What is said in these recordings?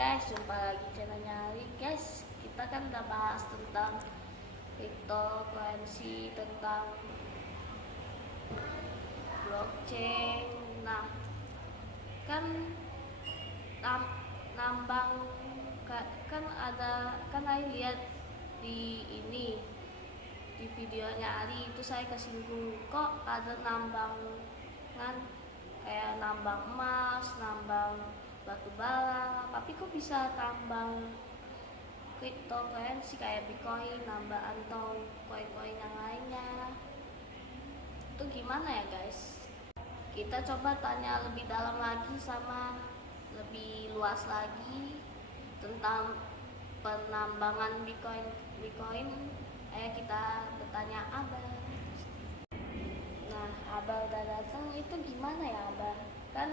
guys, jumpa lagi channelnya Ali. Guys, kita kan udah bahas tentang cryptocurrency, tentang blockchain. Nah, kan nambang kan ada, kan Ali lihat di ini di videonya Ali itu, saya kesinggung kok ada nambangan kayak nambang emas, nambang batu bara, tapi kok bisa tambang cryptocurrency kayak Bitcoin, nambah atau koin-koin yang lainnya. Itu gimana ya guys? Kita coba tanya lebih dalam lagi sama lebih luas lagi tentang penambangan Bitcoin. Kita bertanya Abah. Nah, Abah udah datang, itu gimana ya Abah? Kan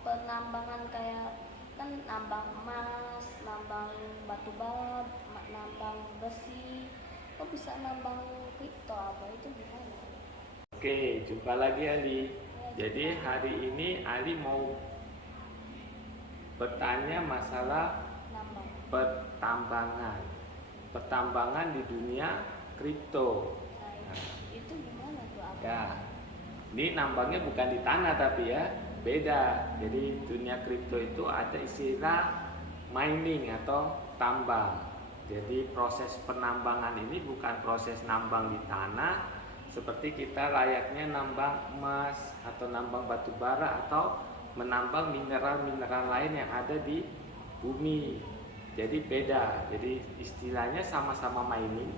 penambangan kayak kan nambang emas, nambang batu bara, nambang besi, kok bisa nambang kripto Abah, itu gimana? Oke, jumpa lagi Ali. Jadi hari ini Ali mau bertanya masalah Nambang. pertambangan di dunia kripto. Nah, itu gimana tuh Abah? Ya, ini nambangnya bukan di tanah tapi ya, beda. Jadi dunia kripto itu ada istilah mining atau tambang. Jadi proses penambangan ini bukan proses nambang di tanah seperti kita layaknya nambang emas atau nambang batu bara atau menambang mineral-mineral lain yang ada di bumi. Jadi beda. Jadi istilahnya sama-sama mining,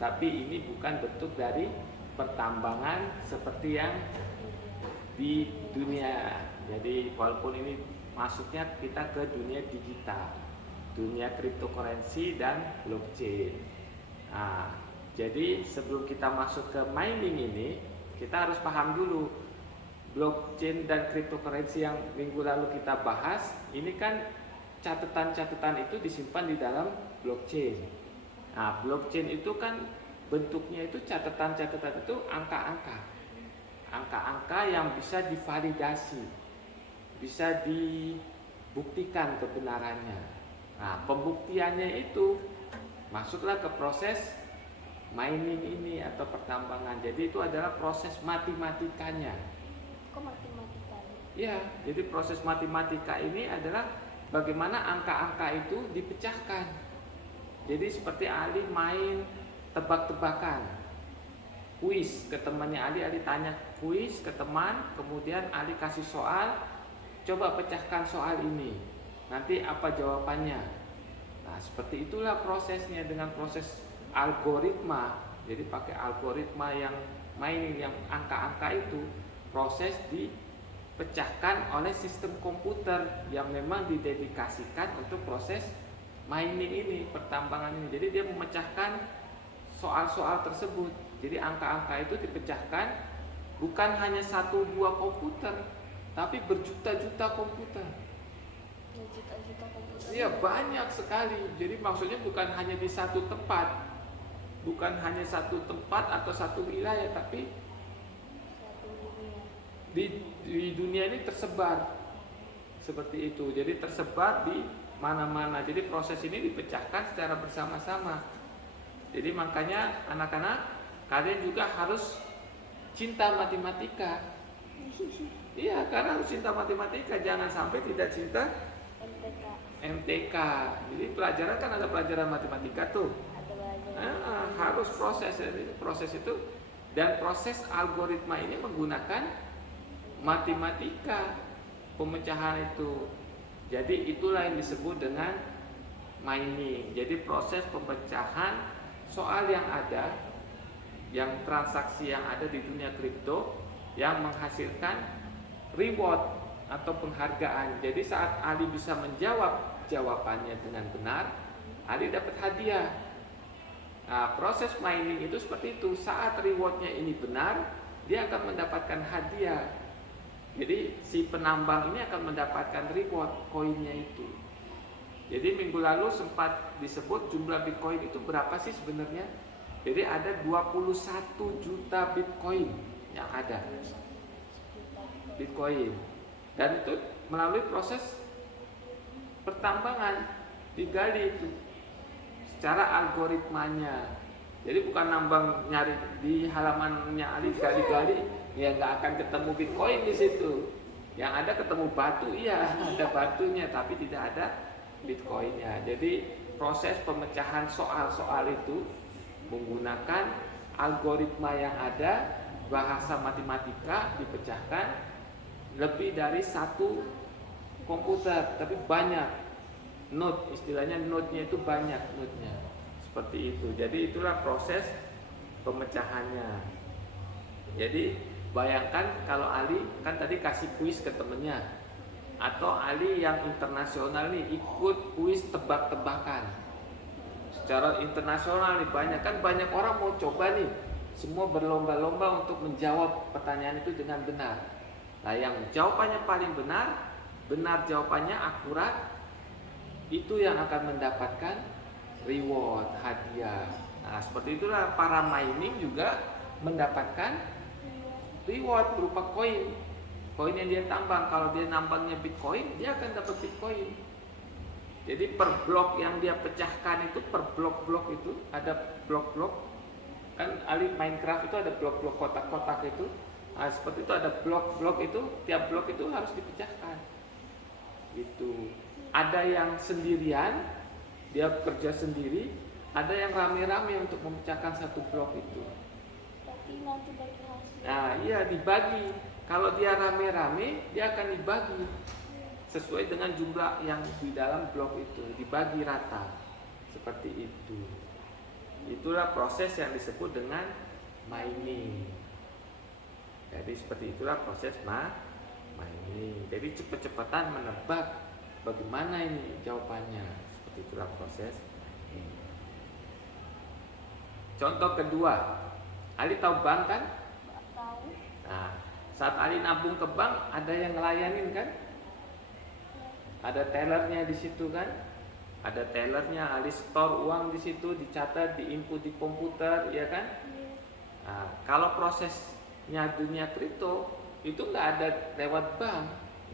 tapi ini bukan bentuk dari pertambangan seperti yang di dunia. Jadi walaupun ini masuknya kita ke dunia digital, dunia cryptocurrency dan blockchain. Nah, jadi sebelum kita masuk ke mining ini, kita harus paham dulu blockchain dan cryptocurrency yang minggu lalu kita bahas. Ini kan catatan-catatan itu disimpan di dalam blockchain. Nah, blockchain itu kan bentuknya itu catatan-catatan itu angka-angka yang bisa divalidasi, bisa dibuktikan kebenarannya. Nah, pembuktiannya itu masuklah ke proses mining ini atau pertambangan. Jadi itu adalah proses matematikanya. Kok matematika? Ya, jadi proses matematika ini adalah bagaimana angka-angka itu dipecahkan. Jadi seperti Ali main tebak-tebakan, kuis ke temannya Ali tanya kuis ke teman, kemudian Ali kasih soal, coba pecahkan soal ini, nanti apa jawabannya. Nah, seperti itulah prosesnya dengan proses algoritma. Jadi pakai algoritma yang mining, yang angka-angka itu proses dipecahkan oleh sistem komputer yang memang didedikasikan untuk proses mining ini, pertambangan ini. Jadi dia memecahkan soal-soal tersebut. Jadi angka-angka itu dipecahkan bukan hanya 1-2 komputer, tapi berjuta-juta komputer. Juta-juta komputer. Iya, banyak sekali. Jadi maksudnya bukan hanya di satu tempat, bukan hanya satu tempat atau satu wilayah, tapi Satu dunia. di dunia ini tersebar seperti itu. Jadi tersebar di mana-mana. Jadi proses ini dipecahkan secara bersama-sama. Jadi makanya anak-anak, kalian juga harus cinta matematika. Iya, karena harus cinta matematika. Jangan sampai tidak cinta MTK. Jadi pelajaran kan ada pelajaran matematika tuh. Harus proses itu, dan proses algoritma ini menggunakan matematika pemecahan itu. Jadi itulah yang disebut dengan mining. Jadi proses pemecahan soal yang ada, yang transaksi yang ada di dunia kripto yang menghasilkan reward atau penghargaan. Jadi saat Ali bisa menjawab jawabannya dengan benar, Ali dapat hadiah. Nah, proses mining itu seperti itu. Saat rewardnya ini benar, dia akan mendapatkan hadiah. Jadi si penambang ini akan mendapatkan reward koinnya itu. Jadi minggu lalu sempat disebut jumlah Bitcoin itu berapa sih sebenarnya? Jadi ada 21 juta Bitcoin yang ada. Bitcoin. Dan itu melalui proses pertambangan digali itu secara algoritmanya. Jadi bukan nambang nyari di halamannya Ali gali-gali, ya nggak akan ketemu Bitcoin di situ. Yang ada ketemu batu, iya ada batunya, tapi tidak ada Bitcoinnya. Jadi proses pemecahan soal-soal itu menggunakan algoritma yang ada, bahasa matematika dipecahkan lebih dari satu komputer, tapi banyak node, istilahnya node-nya itu banyak node-nya. Seperti itu. Jadi itulah proses pemecahannya. Jadi bayangkan kalau Ali kan tadi kasih kuis ke temennya, atau Ali yang internasional nih ikut kuis tebak-tebakan secara internasional nih, banyak orang mau coba nih, semua berlomba-lomba untuk menjawab pertanyaan itu dengan benar. Nah yang jawabannya paling benar jawabannya akurat, itu yang akan mendapatkan reward, hadiah. Nah seperti itulah para mining juga mendapatkan reward berupa koin yang dia tambang. Kalau dia nambangnya Bitcoin, dia akan dapat Bitcoin. Jadi per blok yang dia pecahkan itu, per blok-blok itu ada blok-blok. Kan Ali Minecraft itu ada blok-blok kotak-kotak itu. Nah, seperti itu ada blok-blok itu, tiap blok itu harus dipecahkan. Itu. Ada yang sendirian, dia kerja sendiri, ada yang rame-rame untuk memecahkan satu blok itu. Tapi nanti bagi hasil. Nah, iya dibagi. Kalau dia rame-rame, dia akan dibagi sesuai dengan jumlah yang di dalam blok itu, dibagi rata. Seperti itu. Itulah proses yang disebut dengan mining. Jadi seperti itulah proses mining. Jadi cepet-cepetan menebak bagaimana ini jawabannya. Seperti itulah proses ini. Contoh kedua, Ali tahu bank kan? Tahu. Nah, saat Ali nabung ke bank, ada yang ngelayanin kan? Ada tellernya di situ kan? Ada tellernya, Ali store uang di situ, dicatat, diinput di komputer, ya kan? Nah, kalau prosesnya dunia kripto itu nggak ada lewat bank,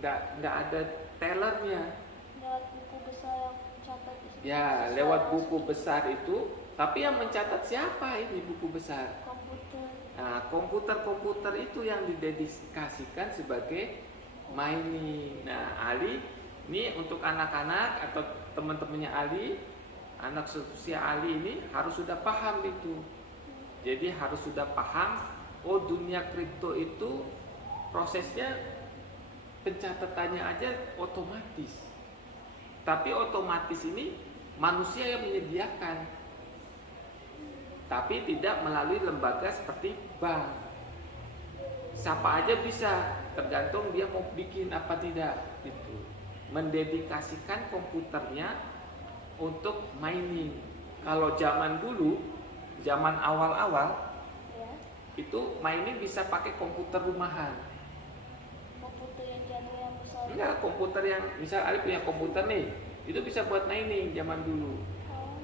nggak ada tellernya. Lewat buku besar yang catat di situ. Ya, lewat buku besar itu, tapi yang mencatat siapa ini buku besar? Komputer. Nah, komputer itu yang didedikasikan sebagai mining. Nah, Ali ini untuk anak-anak atau teman-temannya Ali, anak seusia Ali ini harus sudah paham itu. Jadi harus sudah paham, oh dunia kripto itu prosesnya pencatatannya aja otomatis. Tapi otomatis ini manusia yang menyediakan, tapi tidak melalui lembaga seperti bank. Siapa aja bisa, tergantung dia mau bikin apa tidak gitu. Mendedikasikan komputernya untuk mining. Kalau zaman dulu, zaman awal-awal, Ya. itu mining bisa pakai komputer rumahan. Komputer yang jadul yang besar. Enggak, komputer yang misal Ali punya komputer nih, itu bisa buat mining zaman dulu. Oh,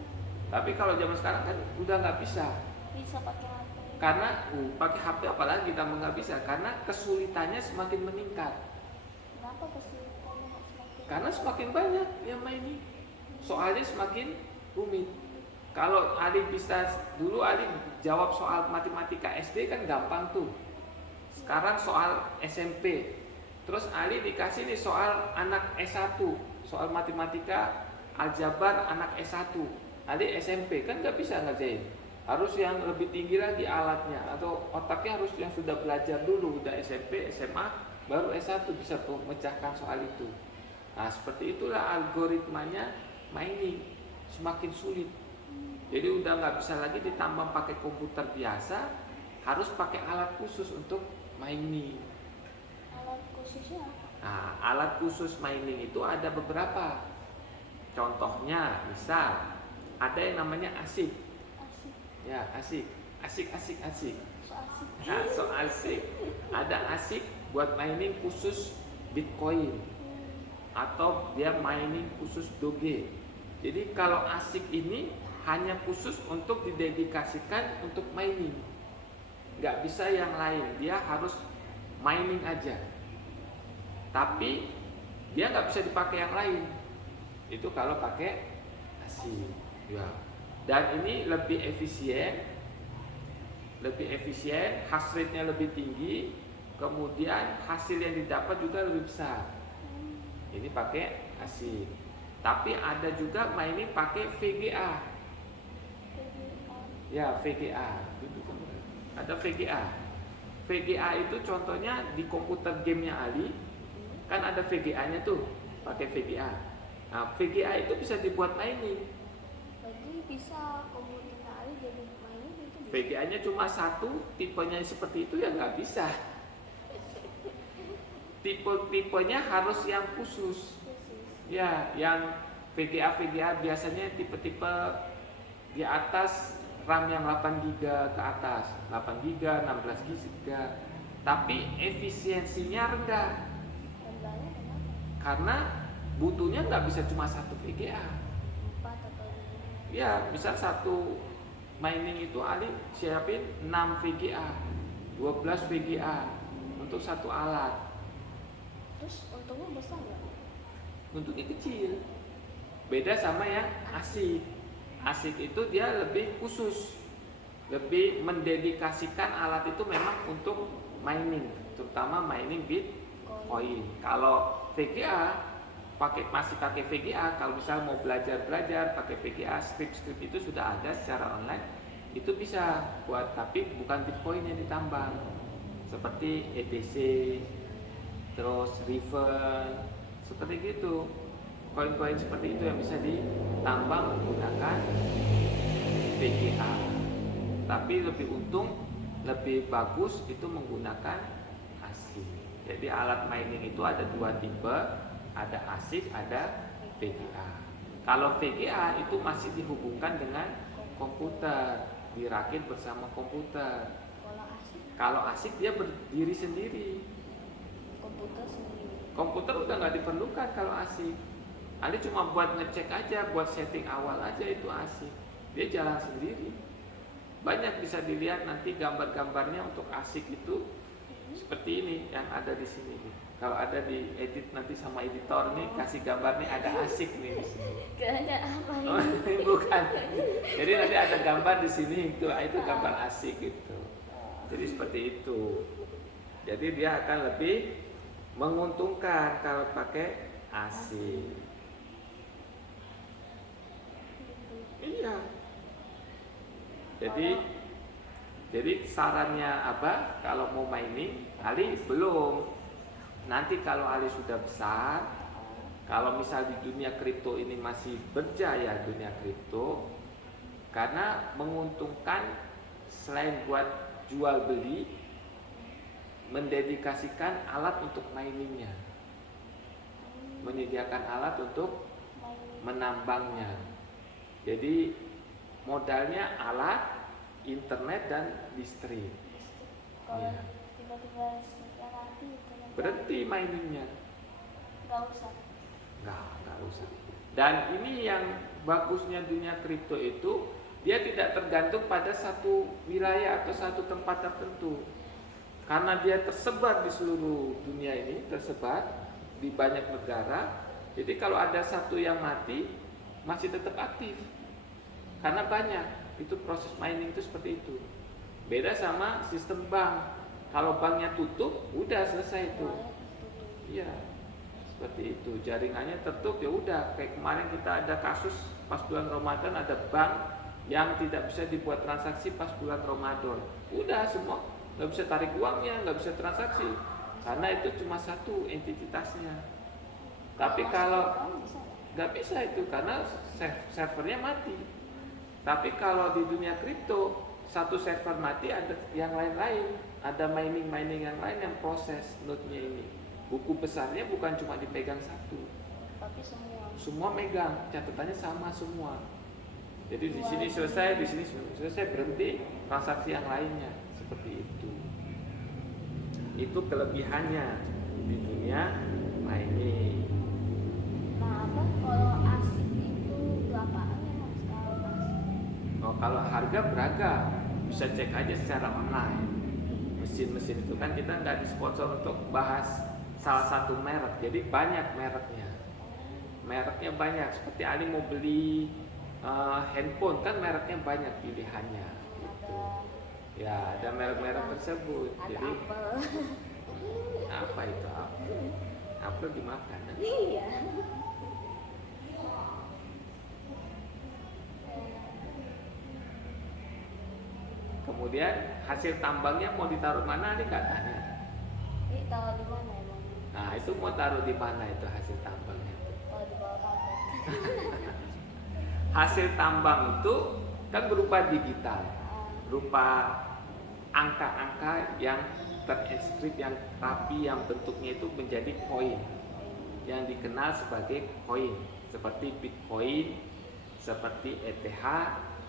Tapi kalau zaman sekarang kan udah nggak bisa. bisa pakai HP. Karena pakai HP apalagi kita nggak bisa, karena kesulitannya semakin meningkat. Kenapa kesulitannya nggak semakin? Karena semakin banyak yang mining, soalnya semakin rumit. Kalau Ali bisa, dulu Ali jawab soal matematika SD kan gampang tuh. Sekarang soal SMP. Terus Ali dikasih nih soal anak S1, soal matematika aljabar anak S1. Ali SMP kan nggak bisa ngerjain. Harus yang lebih tinggi lagi alatnya, atau otaknya harus yang sudah belajar dulu, udah SMP, SMA, baru S1 bisa memecahkan soal itu. Nah seperti itulah algoritmanya mining, semakin sulit. Jadi udah nggak bisa lagi ditambang pakai komputer biasa, harus pakai alat khusus untuk mining. Alat khususnya apa? Nah, alat khusus mining itu ada beberapa. Contohnya, misal ada yang namanya ASIC. Asik. Ya, ASIC. Asik. So asik. Nah, so ASIC. Ada ASIC buat mining khusus Bitcoin, atau dia mining khusus Doge. Jadi kalau ASIC ini hanya khusus untuk didedikasikan untuk mining, nggak bisa yang lain, dia harus mining aja. Tapi dia nggak bisa dipakai yang lain. Itu kalau pakai ASIC. Ya. Dan ini lebih efisien, hash rate-nya lebih tinggi, kemudian hasil yang didapat juga lebih besar. Ini pakai ASIC. Tapi ada juga mining pakai VGA. Ya, VGA. Ada VGA. VGA itu contohnya di komputer gamenya Ali, kan ada VGA-nya tuh, pakai VGA. Nah, VGA itu bisa dibuat mining. Jadi bisa komputernya Ali jadi mining itu bisa. VGA-nya cuma satu, tipenya seperti itu ya nggak bisa. Tipenya harus yang khusus. Ya, yang VGA biasanya tipe-tipe di atas RAM yang 8 GB ke atas, 8 GB, 16 GB. Tapi efisiensinya rendah. Rendahnya kenapa? Karena butuhnya nggak bisa cuma satu VGA. 4 atau 5. Ya, misal satu mining itu Ali siapin 6 VGA, 12 VGA untuk satu alat. Terus untungnya besar nggak? Untungnya kecil. Beda sama yang ASIC. ASIC itu dia lebih khusus, lebih mendedikasikan alat itu memang untuk mining, terutama mining Bitcoin. Kalau VGA masih pakai VGA, kalau misalnya mau belajar pakai VGA, script itu sudah ada secara online, itu bisa buat, tapi bukan Bitcoin yang ditambang, seperti ETC, terus Riven, seperti gitu. Koin-koin seperti itu yang bisa ditambang menggunakan VGA. Tapi lebih untung, lebih bagus itu menggunakan ASIC. Jadi alat mining itu ada dua tipe, ada ASIC, ada VGA. Kalau VGA itu masih dihubungkan dengan komputer, dirakit bersama komputer. Kalau ASIC dia berdiri sendiri. Komputer sendiri. Komputer udah nggak diperlukan kalau ASIC. Ali cuma buat ngecek aja, buat setting awal aja, itu ASIC. Dia jalan sendiri. Banyak bisa dilihat nanti gambar-gambarnya untuk ASIC itu seperti ini yang ada di sini. Kalau ada di edit nanti sama editor nih, kasih gambarnya ada ASIC nih di sini. Kayaknya apa ini? Oh, ini bukan. Jadi nanti ada gambar di sini, itu gambar ASIC itu. Jadi seperti itu. Jadi dia akan lebih menguntungkan kalau pakai ASIC. Iya. Jadi sarannya apa? Kalau mau mining, Ali belum. Nanti kalau Ali sudah besar, kalau misal di dunia kripto ini masih berjaya dunia kripto, karena menguntungkan selain buat jual beli, mendedikasikan alat untuk miningnya, menyediakan alat untuk menambangnya. Jadi modalnya alat, internet dan listrik. Kalau Ya. tiba-tiba nanti internet Berhenti miningnya. nggak usah. Nggak usah. Dan ini yang bagusnya dunia kripto itu, dia tidak tergantung pada satu wilayah atau satu tempat tertentu. Karena dia tersebar di seluruh dunia ini, tersebar di banyak negara. Jadi kalau ada satu yang mati, masih tetap aktif. Karena banyak, itu proses mining itu seperti itu. Beda sama sistem bank. Kalau banknya tutup, udah selesai itu. Iya, seperti itu. Jaringannya tertutup, ya udah. Kayak kemarin kita ada kasus pas bulan Ramadan, ada bank yang tidak bisa dibuat transaksi pas bulan Ramadan. Udah semua, nggak bisa tarik uangnya, nggak bisa transaksi. Karena itu cuma satu entitasnya. Tapi kalau nggak bisa itu, karena servernya mati. Tapi kalau di dunia kripto, satu server mati, ada yang lain-lain, ada mining yang lain yang proses node-nya ini. Buku besarnya bukan cuma dipegang satu, Tapi semua megang, catatannya sama semua. Jadi di sini selesai, di sini selesai, berhenti, transaksi yang lainnya, seperti itu. Itu kelebihannya di dunia mining. Nah, apa kalau ASIC itu berapaan ya Mas? Kalau ASIC? Oh, kalau harga beragam, bisa cek aja secara online. Mesin-mesin itu kan kita nggak disponsor untuk bahas salah satu merek, jadi banyak mereknya. mereknya banyak. Seperti Ali mau beli handphone kan mereknya banyak pilihannya. Gitu. Ada Ya, ada merek-merek tersebut. ada Jadi apel. apa itu apel? Apel dimakan. Iya. Kemudian hasil tambangnya mau ditaruh mana Ali nggak tanya. Ini tahu di mana emang? Nah itu mau taruh di mana itu hasil tambangnya? Kalau di bawah karpet. Hasil tambang itu kan berupa digital, Ah, berupa angka-angka yang terinskrip, yang rapi, yang bentuknya itu menjadi koin, yang dikenal sebagai koin, seperti Bitcoin, seperti ETH,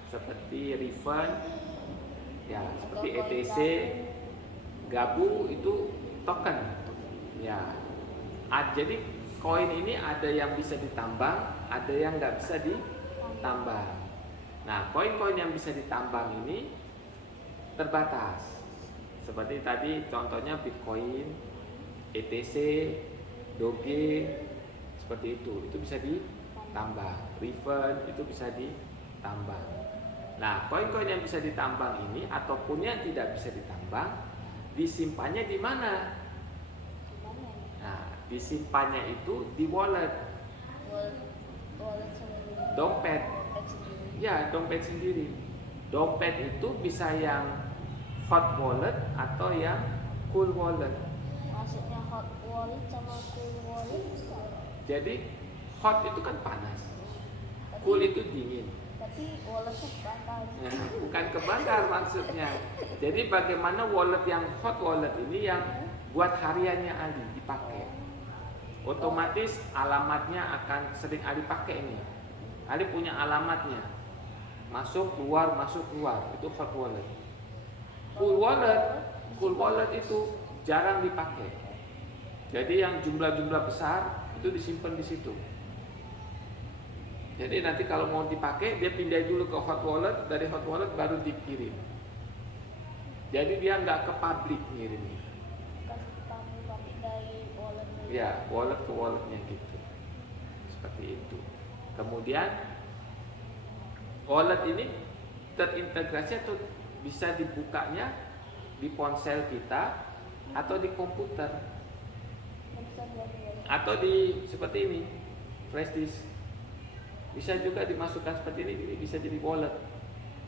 seperti Riven, ya seperti Atau koin ETC, Gabu itu token, ya. Jadi koin ini ada yang bisa ditambang, ada yang nggak bisa ditambang. Nah, koin-koin yang bisa ditambang ini terbatas. Seperti tadi contohnya Bitcoin, ETC, Doge, seperti itu bisa ditambang. Riven itu bisa ditambang. Nah, koin-koin yang bisa ditambang ini ataupun yang tidak bisa ditambang, disimpannya di mana? gimana ya? Nah, disimpannya itu di wallet, Wallet sendiri. dompet. Dompet sendiri. Ya, dompet sendiri. Dompet itu bisa yang hot wallet atau yang cool wallet. Maksudnya hot wallet sama cool wallet bisa. Jadi hot itu kan panas, Tapi- cool itu dingin. Tapi walletnya bakal. Nah, bukan kebakar maksudnya. Jadi bagaimana wallet yang hot wallet ini yang buat hariannya Ali dipakai. Otomatis alamatnya akan sering Ali pakai ini. Ali punya alamatnya. Masuk keluar itu hot wallet. Cool wallet itu jarang dipakai. Jadi yang jumlah-jumlah besar itu disimpan di situ. Jadi nanti kalau mau dipakai dia pindah dulu ke hot wallet, dari hot wallet baru dikirim. Jadi dia nggak ke publik ngirimnya. Kasih kamu tapi dari wallet dulu. Ya, wallet ke walletnya gitu. Seperti itu. Kemudian wallet ini terintegrasi atau bisa dibukanya di ponsel kita atau di komputer Bisa jadi wallet. atau di seperti ini flash disk. Bisa juga dimasukkan seperti ini bisa jadi wallet.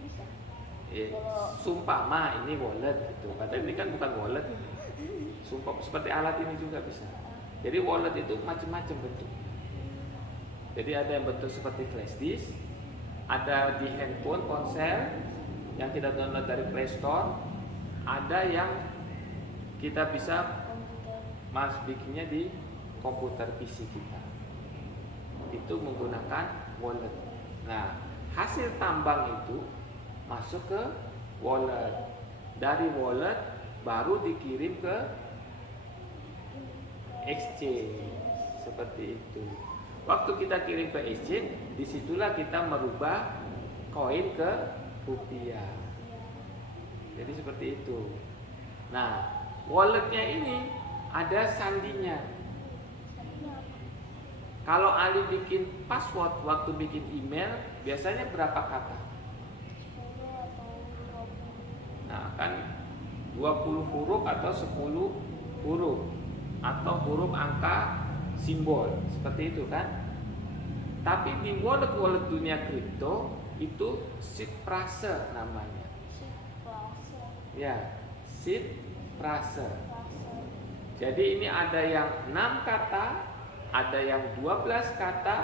Bisa. Sumpah sumpama ini wallet gitu. Padahal ini kan bukan wallet. Sumpah seperti alat ini juga bisa. Jadi wallet itu macam-macam bentuk. Jadi ada yang bentuk seperti flash disk, ada di handphone, ponsel yang kita download dari Play Store, ada yang kita bisa Komputer. bikinnya di komputer PC kita. Itu menggunakan wallet. Nah, hasil tambang itu masuk ke wallet. Dari wallet baru dikirim ke exchange. Seperti itu. Waktu kita kirim ke exchange, disitulah kita merubah koin ke rupiah. Jadi seperti itu. Nah, walletnya ini ada sandinya. Kalau Ali bikin password waktu bikin email, biasanya berapa kata? 10 atau 20. Nah, kan 20 huruf atau 10 huruf atau huruf angka simbol, seperti itu kan? Tapi di wallet-wallet dunia kripto itu seed phrase namanya. Plaza. Ya, seed phrase. Plaza. Jadi ini ada yang 6 kata, ada yang 12 kata,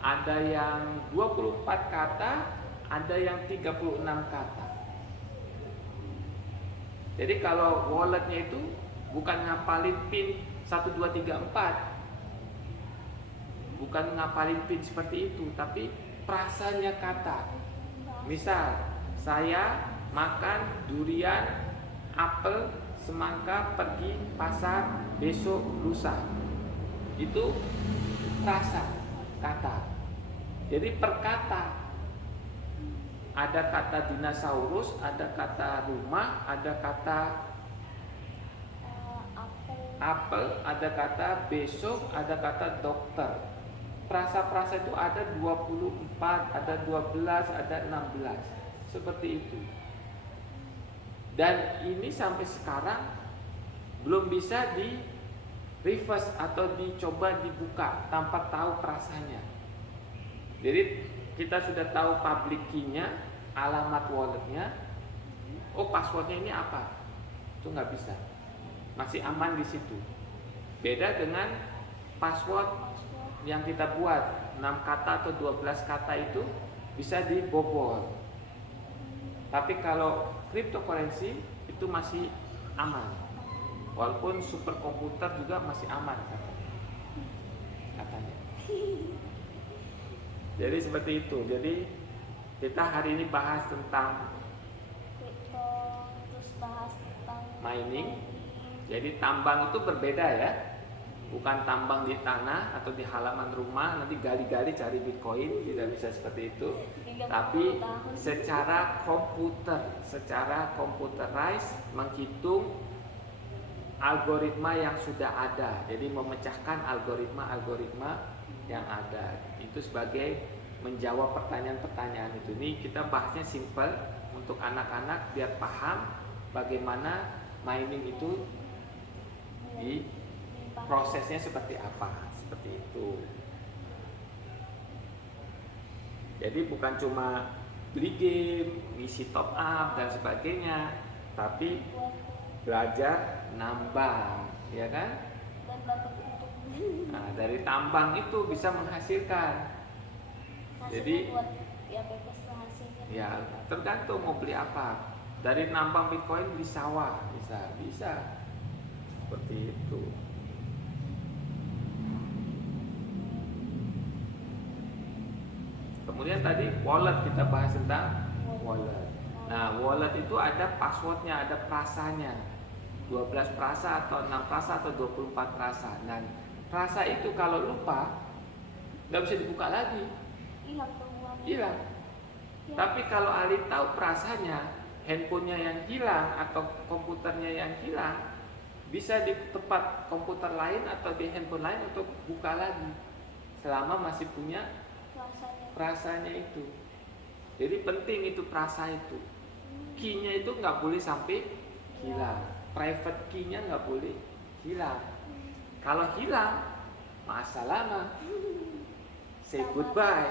ada yang 24 kata, ada yang 36 kata. Jadi kalau walletnya itu bukan ngapalin pin 1 2 3 4. Bukan ngapalin pin seperti itu, tapi frasanya kata. Misal, saya makan durian, apel, semangka, pergi pasar besok lusa. Itu frasa kata. Jadi per kata. Ada kata dinosaurus, ada kata rumah, ada kata Apel. apel, ada kata besok, ada kata dokter. Prasa-prasa itu ada 24, ada 12, ada 16. Seperti itu. Dan ini sampai sekarang belum bisa di reverse atau dicoba dibuka tanpa tahu prasanya. Jadi kita sudah tahu public key-nya, alamat walletnya, oh passwordnya ini apa? Itu nggak bisa, masih aman di situ. Beda dengan password yang kita buat 6 kata atau 12 kata itu bisa dibobol. Tapi kalau cryptocurrency itu masih aman. Walaupun superkomputer juga masih aman katanya. Jadi seperti itu. Jadi kita hari ini bahas tentang Kripto, terus bahas tentang mining. Jadi tambang itu berbeda ya. Bukan tambang di tanah atau di halaman rumah nanti gali-gali cari Bitcoin, tidak bisa seperti itu. 30 Tapi tahun. secara komputer, secara computerized menghitung algoritma yang sudah ada. Jadi memecahkan algoritma yang ada. Itu sebagai menjawab pertanyaan-pertanyaan itu. Ini kita bahasnya simple untuk anak-anak biar paham bagaimana mining itu di prosesnya seperti apa, seperti itu. Jadi bukan cuma beli game, ngisi top up dan sebagainya, tapi belajar nambang, ya kan? Dan dapat untung. Nah, dari tambang itu bisa menghasilkan. Jadi buat ya bebas lah hasilnya. ya tergantung mau beli apa. Dari nambang Bitcoin beli sawah bisa. Seperti itu. Kemudian tadi wallet, kita bahas tentang wallet. Nah, wallet itu ada passwordnya, ada prasanya. 12 prasa atau 6 prasa atau 24 prasa. Dan prasa itu kalau lupa nggak bisa dibuka lagi. Hilang uangnya. Hilang. Ya. Tapi kalau ahli tahu prasanya, handphonenya yang hilang atau komputernya yang hilang, bisa di tempat komputer lain atau di handphone lain untuk buka lagi. Selama masih punya prasanya itu. Jadi penting itu prasa itu. Key-nya itu nggak boleh sampai hilang. Private key-nya nggak boleh hilang. Kalau hilang, masalah mah say goodbye.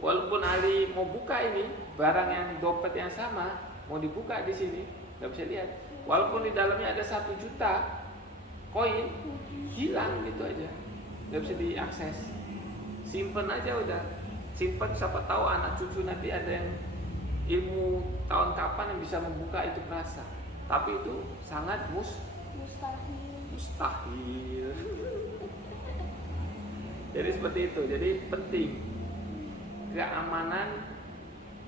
Walaupun Ali mau buka ini barang yang dompet yang sama, mau dibuka di sini nggak bisa lihat. Walaupun di dalamnya ada 1 juta koin, hilang gitu aja, nggak bisa diakses. Simpen aja udah, simpen, siapa tahu anak cucu nanti ada yang ilmu tahun kapan yang bisa membuka itu prasa. Tapi itu sangat mustahil. Jadi seperti itu. Jadi penting keamanan,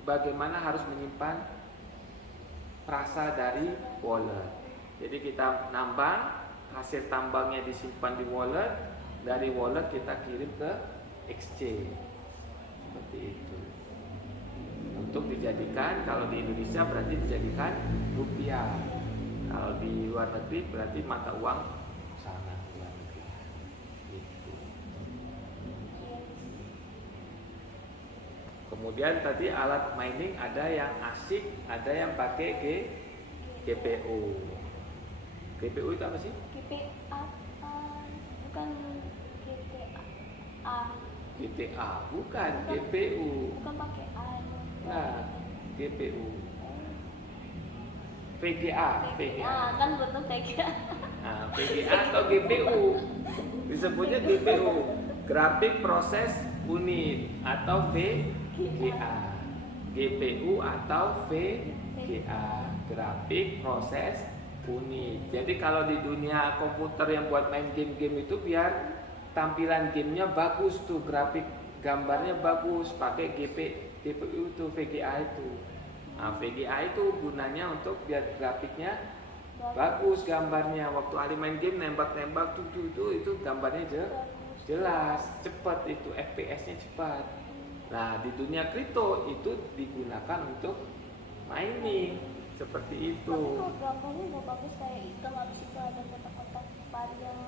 bagaimana harus menyimpan prasa dari wallet. Jadi kita nambang, hasil tambangnya disimpan di wallet, dari wallet kita kirim ke exchange. Seperti itu. Untuk dijadikan, kalau di Indonesia berarti dijadikan rupiah. Kalau di luar negeri berarti mata uang sana luar negeri. Gitu. Kemudian tadi alat mining ada yang ASIC, ada yang pakai GPU. GPU itu apa sih? GPA bukan GTA. GTA bukan GPU. Bukan pakai A. Nah, GPU. VGA kan betul VGA. Nah, VGA atau GPU disebutnya GPU, Graphic Process Unit, atau VGA. GPU atau VGA, Graphic Process Unit. Jadi kalau di dunia komputer yang buat main game-game itu biar tampilan gamenya bagus tuh, grafik gambarnya bagus, pakai GPU itu, VGA itu. Nah, VGA itu gunanya untuk biar grafiknya bagus, gambarnya. Waktu ahli main game nembak-nembak itu gambarnya jelas, cepat, itu FPS-nya cepat. Nah, di dunia kripto itu digunakan untuk mining seperti itu. Tapi kalau gambarnya nggak bagus kayak hitam, habis itu ada kotak-kotak panjang.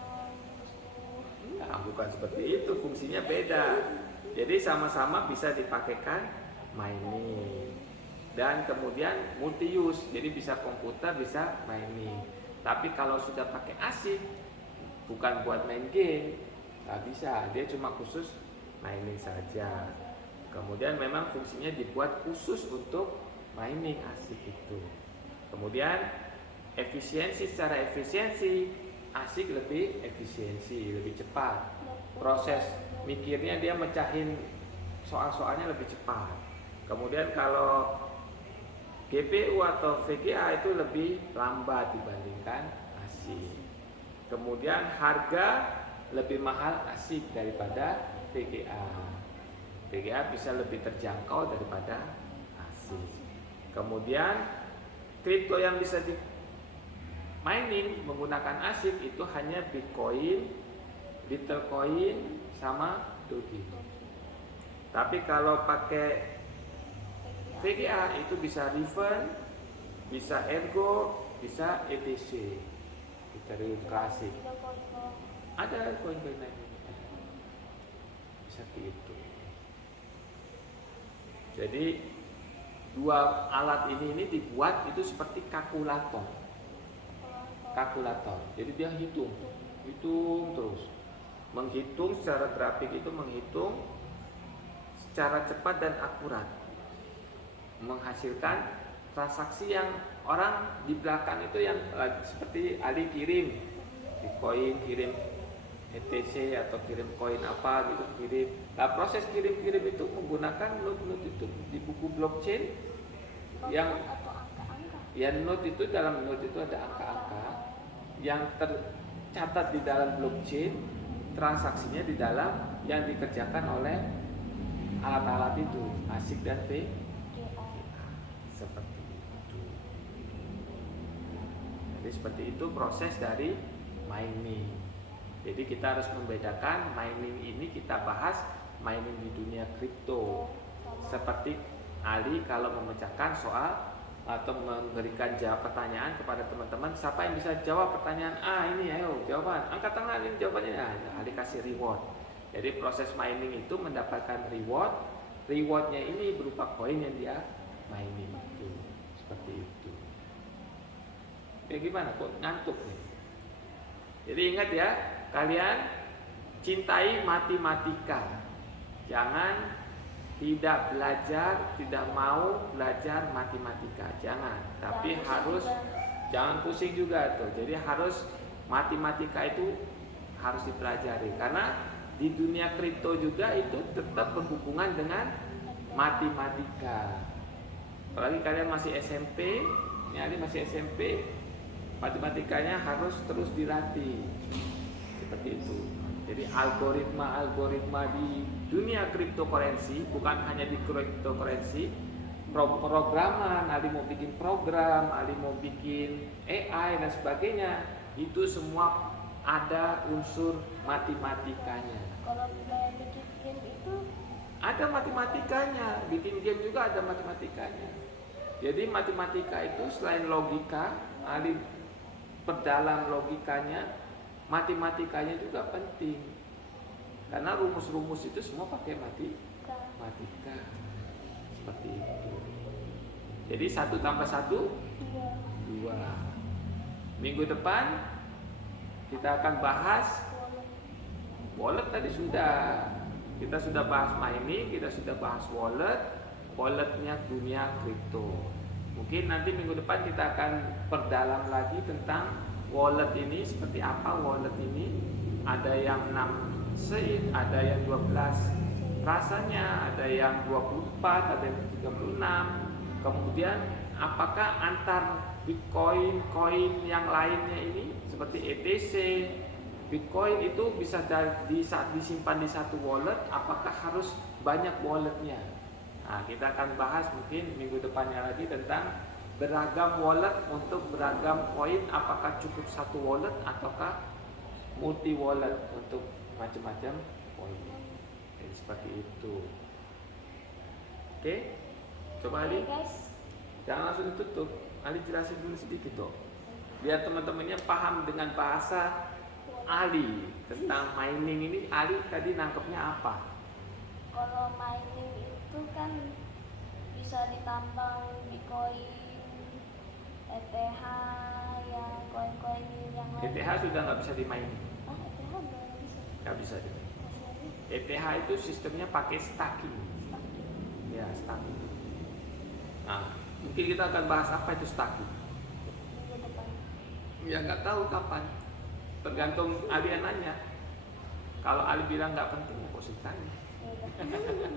Nah, bukan seperti itu, fungsinya beda. Jadi sama-sama bisa dipakaikan mining dan kemudian multi use, jadi bisa komputer bisa mining. Tapi kalau sudah pakai ASIC bukan buat main game, nggak bisa, dia cuma khusus mining saja. Kemudian memang fungsinya dibuat khusus untuk mining ASIC itu. Kemudian secara efisiensi ASIC lebih efisiensi, lebih cepat. Proses mikirnya dia mecahin soal-soalnya lebih cepat. Kemudian kalau GPU atau VGA itu lebih lambat dibandingkan ASIC. Kemudian harga lebih mahal ASIC daripada VGA. VGA bisa lebih terjangkau daripada ASIC. Kemudian kripto yang bisa di mining menggunakan ASIC itu hanya Bitcoin, Litecoin, sama Doge. Tapi kalau pakai VGA itu bisa Riven, bisa Ergo, bisa ETC, Ethereum Classic. Ada koin-koin lain seperti itu. Jadi dua alat ini dibuat itu seperti kalkulator. Jadi dia hitung terus, menghitung secara grafik, itu menghitung secara cepat dan akurat, menghasilkan transaksi yang orang di belakang itu yang seperti Ali kirim Bitcoin, kirim ETC atau kirim koin apa gitu, kirim. Nah, proses kirim-kirim itu menggunakan node itu di buku blockchain yang node itu, dalam node itu ada angka-angka yang tercatat di dalam blockchain, transaksinya di dalam yang dikerjakan oleh alat-alat itu, ASIC dan VGA. Seperti itu. Jadi seperti itu proses dari mining. Jadi kita harus membedakan mining ini, kita bahas mining di dunia kripto. Seperti Ali kalau memecahkan soal atau memberikan jawab pertanyaan kepada teman-teman, siapa yang bisa jawab pertanyaan A ini, ayo jawaban, angkat tangan, ini jawabannya. Nah, Ali kasih reward. Jadi proses mining itu mendapatkan rewardnya ini berupa koin yang dia mining itu. Seperti itu. Ya gimana kok ngantuk nih? Jadi ingat ya, kalian cintai matematika. Jangan tidak belajar, tidak mau belajar matematika, jangan. Tapi jangan pusing juga tuh. Jadi harus matematika itu harus dipelajari, karena di dunia kripto juga itu tetap berhubungan dengan matematika. Apalagi kalian masih SMP, ini Ali masih SMP, matematikanya harus terus dilatih. Seperti itu. Jadi algoritma di dunia cryptocurrency, bukan hanya di cryptocurrency, programan, Ali mau bikin program, Ali mau bikin AI dan sebagainya, itu semua ada unsur matematikanya. Kalau bikin game itu ada matematikanya, bikin game juga ada matematikanya. Jadi matematika itu selain logika, Ali perdalam logikanya, matematikanya juga penting, karena rumus-rumus itu semua pakai matematika. Seperti itu. Jadi 1 tambah 1 2. Minggu depan kita akan bahas wallet. Tadi kita sudah bahas mining, kita sudah bahas walletnya dunia kripto. Mungkin nanti minggu depan kita akan perdalam lagi tentang wallet ini, seperti apa wallet ini. Ada yang 6 sein, ada yang 12 rasanya, ada yang 24, ada yang 36. Kemudian apakah antar Bitcoin, koin yang lainnya ini seperti ETC, Bitcoin itu bisa disimpan di satu wallet, apakah harus banyak walletnya? Nah, kita akan bahas mungkin minggu depannya lagi tentang beragam wallet untuk beragam koin, apakah cukup satu wallet ataukah multi wallet untuk macam-macam koin. Jadi seperti itu. Oke, coba Ali, jangan langsung ditutup. Ali jelasin dulu sedikit dong, biar teman-temannya paham dengan bahasa Ali tentang mining ini. Ali tadi nangkepnya apa? Kalau mining itu kan bisa ditambang Bitcoin, ETH, yang koin-koin yang lain. ETH sudah nggak bisa di mining, Ah, ETH belum bisa. nggak bisa di mining. Masih ada ETH itu sistemnya pakai staking, staking ya staking. Nah, mungkin kita akan bahas apa itu staking. minggu depan. Ya nggak tahu kapan, tergantung Ali yang nanya. Kalau Ali bilang nggak penting, ya kok sih tanya. Ya udah.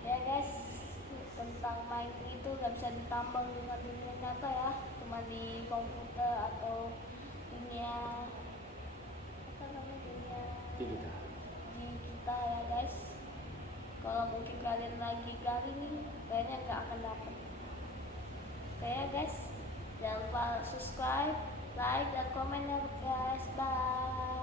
Ya guys, tentang mining itu nggak bisa ditambang dengan dunia nyata ya, cuma di komputer atau dunia apa namanya, dunia Gitu. di kita ya guys. Kalau mungkin kalian lagi gali nih, kayaknya nggak akan dapet. Oke ya guys, jangan lupa subscribe, like, dan komen ya guys. Bye.